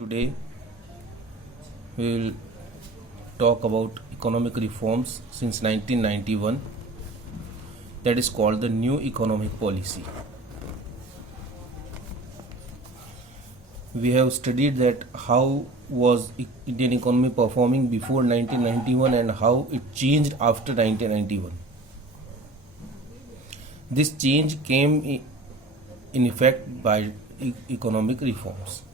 Today we will talk about economic reforms since 1991, that is called the new economic policy. We have studied that how was Indian economy performing before 1991 and how it changed after 1991. This change came in effect by economic reforms.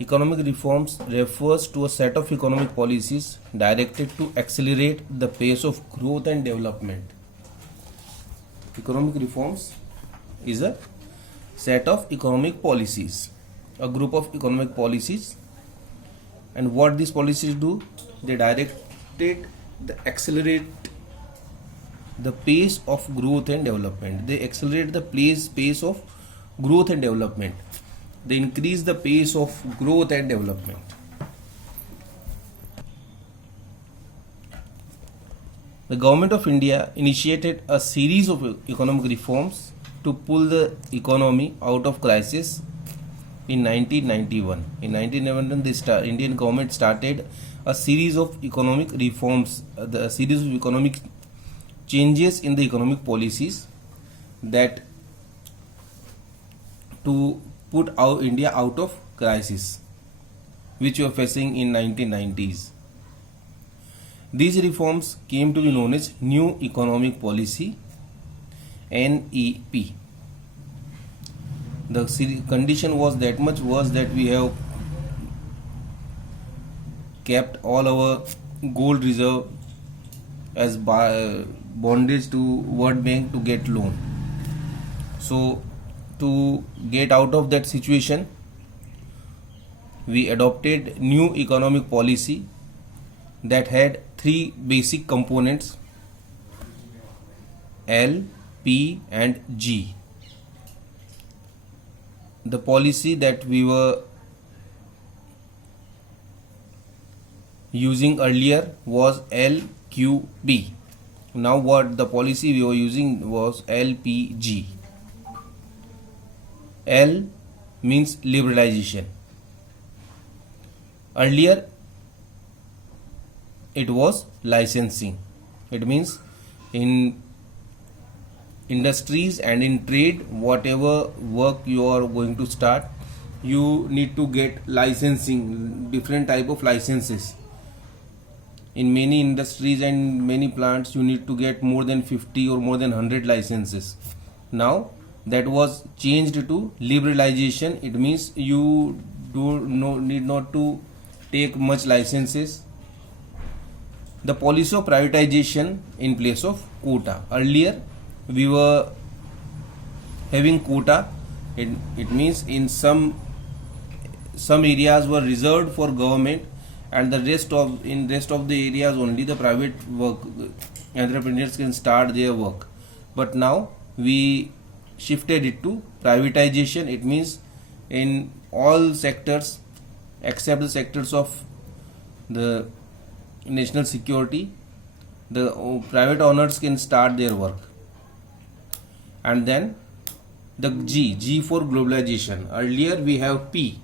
Economic reforms refers to a set of economic policies directed to accelerate the pace of growth and development. Economic reforms is a set of economic policies, a group of economic policies, and what these policies do, they directed the accelerate the pace of growth and development. They accelerate the pace of growth and development. They increase the pace of growth and development. The Government of India initiated a series of economic reforms to pull the economy out of crisis in 1991. In 1991, the Indian government started a series of economic reforms, a series of economic changes in the economic policies that to put India out of crisis which we were facing in 1990s. These reforms came to be known as New Economic Policy, NEP. The condition was that much worse that we have kept all our gold reserve as bondage to World Bank to get loan. So to get out of that situation, we adopted new economic policy that had three basic components: L, P and G. The policy that we were using earlier was LQP. Now what the policy we were using was LPG. L means liberalization. Earlier it was licensing. It means in industries and in trade, whatever work you are going to start, you need to get licensing, different type of licenses. In many industries and many plants, you need to get more than 50 or more than 100 licenses. Now that was changed to liberalization. It means you need not to take much licenses. The policy of privatization in place of quota. Earlier we were having quota. It means in some areas were reserved for government, and the rest of the areas only the private work entrepreneurs can start their work. But now we shifted it to privatization. It means in all sectors except the sectors of the national security, the private owners can start their work. And then the G for globalization. Earlier we have P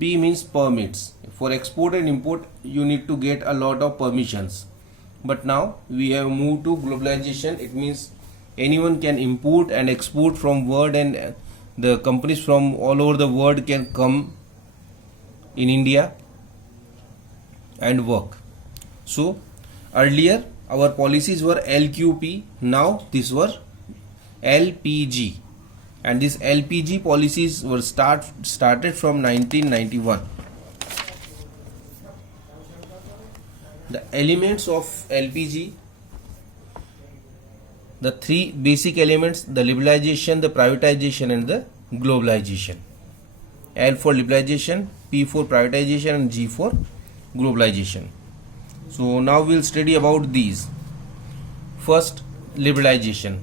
means permits. For export and import you need to get a lot of permissions, but now we have moved to globalization. It means anyone can import and export from world, and the companies from all over the world can come in India and work. So earlier our policies were LQP, now these were LPG, and these LPG policies were started from 1991. The elements of LPG, the three basic elements: the liberalization, the privatization and the globalization. L for liberalization, P for privatization and G for globalization. So now we'll study about these. First, liberalization.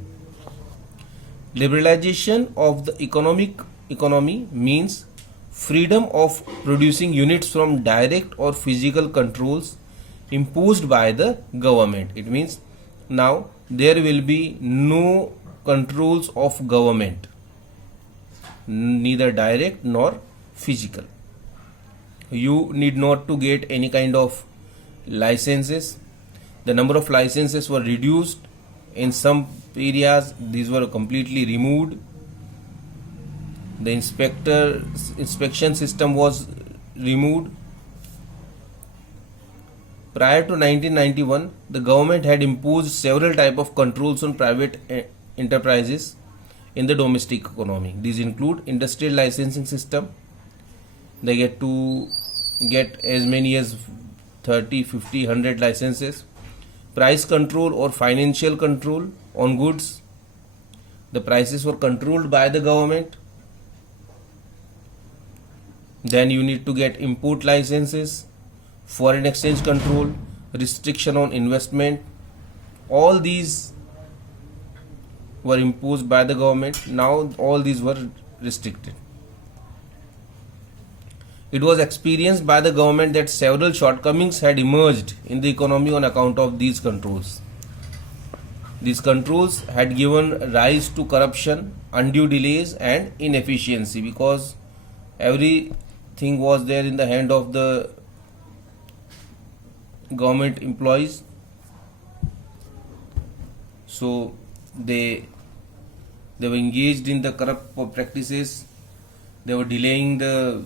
Liberalization of the economy means freedom of producing units from direct or physical controls imposed by the government. It means now there will be no controls of government. neither direct nor physical. You need not to get any kind of licenses. The number of licenses were reduced. In some areas, these were completely removed. The inspection system was removed. Prior to 1991, the government had imposed several types of controls on private enterprises in the domestic economy. These include industrial licensing system. They get to get as many as 30, 50, 100 licenses. Price control or financial control on goods. The prices were controlled by the government. Then you need to get import licenses, foreign exchange control, restriction on investment. All these were imposed by the government. Now all these were restricted. It was experienced by the government that several shortcomings had emerged in the economy on account of these controls. These controls had given rise to corruption, undue delays and inefficiency, because everything was there in the hand of the government employees. So they were engaged in the corrupt practices. They were delaying the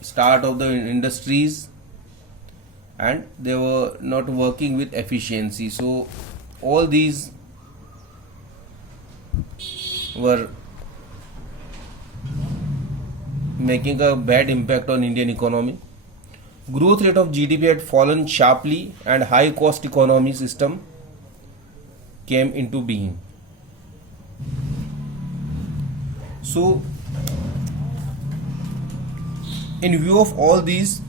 start of the industries, and they were not working with efficiency. So all these were making a bad impact on Indian economy. Growth rate of GDP had fallen sharply and high cost economy system came into being. So in view of all these,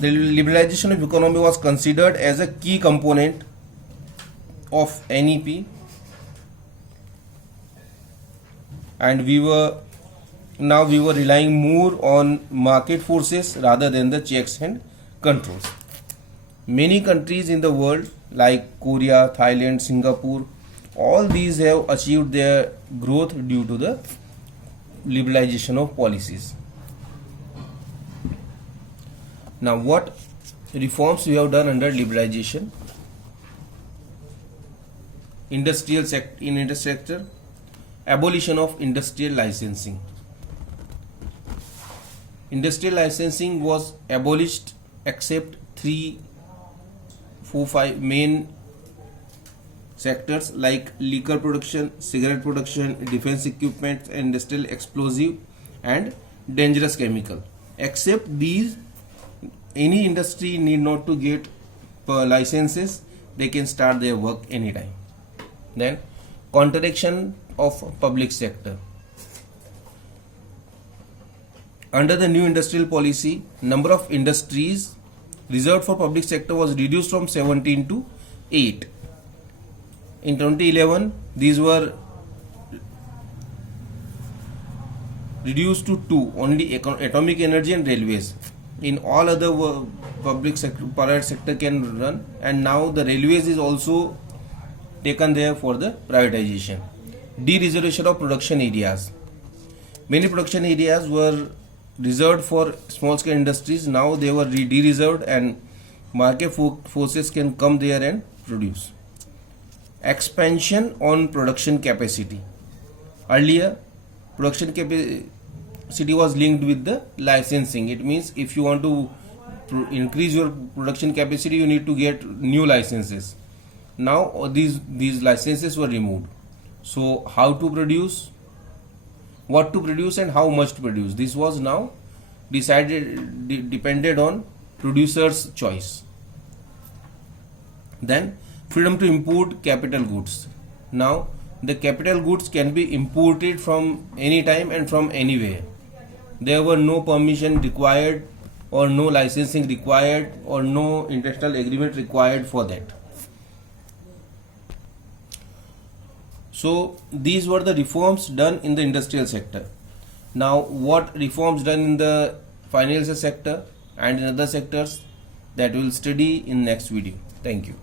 the liberalization of economy was considered as a key component of NEP, and we were relying more on market forces rather than the checks and controls. Many countries in the world like Korea, Thailand, Singapore, all these have achieved their growth due to the liberalization of policies. Now, what reforms we have done under liberalization? In industrial sector, abolition of industrial licensing. Industrial licensing was abolished except 3, 4, 5 main sectors like liquor production, cigarette production, defense equipment, industrial explosive and dangerous chemical. Except these, any industry need not to get licenses. They can start their work anytime. Then contradiction of public sector. Under the new industrial policy, number of industries reserved for public sector was reduced from 17 to 8. In 2011, these were reduced to 2, only atomic energy and railways. In all other public sector, private sector can run, and now the railways is also taken there for the privatization. De-reservation of production areas. Many production areas were reserved for small scale industries. Now they were de-reserved and market forces can come there and produce. Expansion on production capacity. Earlier, production capacity was linked with the licensing. It means if you want to increase your production capacity, you need to get new licenses. Now these licenses were removed. So how to produce, what to produce and how much to produce, this was now depended on producer's choice. Then freedom to import capital goods. Now the capital goods can be imported from any time and from anywhere. There were no permission required or no licensing required or no international agreement required for that. So these were the reforms done in the industrial sector. Now what reforms done in the financial sector and in other sectors, that we will study in next video. Thank you.